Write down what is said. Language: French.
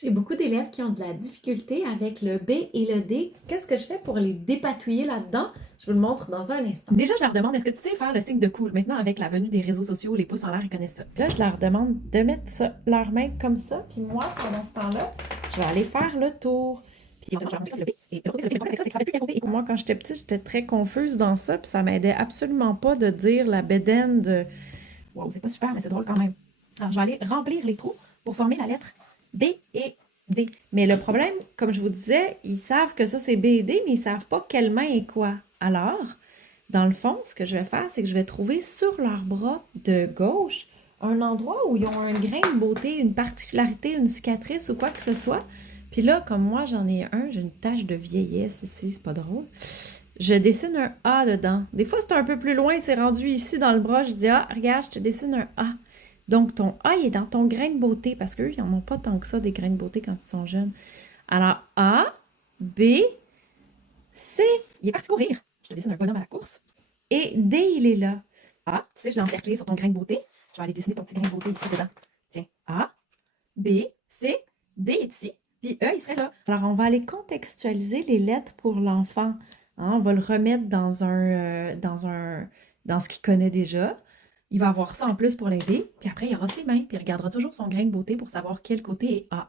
J'ai beaucoup d'élèves qui ont de la difficulté avec le B et le D. Qu'est-ce que je fais pour les dépatouiller là-dedans? Je vous le montre dans un instant. Déjà, je leur demande, est-ce que tu sais faire le signe de cool? Maintenant, avec la venue des réseaux sociaux, les pouces en l'air, ils connaissent ça. Là, je leur demande de mettre leurs mains comme ça, puis moi, pendant ce temps-là, je vais aller faire le tour. Puis éventuellement, je leur montre ça, c'est le B. Et le problème avec ça, c'est que ça va plus quel côté. Moi, quand j'étais petite, j'étais très confuse dans ça, puis ça m'aidait absolument pas de dire la bédaine de... Wow, c'est pas super, mais c'est drôle quand même. Alors, je vais aller remplir les trous pour former la lettre B et D. Mais le problème, comme je vous disais, ils savent que ça, c'est B et D, mais ils savent pas quelle main est quoi. Alors, dans le fond, ce que je vais faire, c'est que je vais trouver sur leur bras de gauche un endroit où ils ont un grain de beauté, une particularité, une cicatrice ou quoi que ce soit. Puis là, comme moi, j'en ai un, j'ai une tache de vieillesse ici, c'est pas drôle. Je dessine un A dedans. Des fois, c'est un peu plus loin, c'est rendu ici dans le bras. Je dis, ah, regarde, je te dessine un A. Donc, ton A, il est dans ton grain de beauté parce qu'eux, ils n'en ont pas tant que ça, des grains de beauté quand ils sont jeunes. Alors, A, B, C Il est parti courir. Je te dessine un bonhomme à la course. et D, il est là. A, tu sais, je l'ai encerclé sur ton grain de beauté. Je vais aller dessiner ton petit grain de beauté ici dedans. Tiens, A, B, C, D est ici. Puis E, il serait là. Alors, on va aller contextualiser les lettres pour l'enfant. Hein, on va le remettre dans ce qu'il connaît déjà. Il va avoir ça en plus pour l'aider. Puis après, il aura ses mains. Puis il regardera toujours son grain de beauté pour savoir quel côté est A.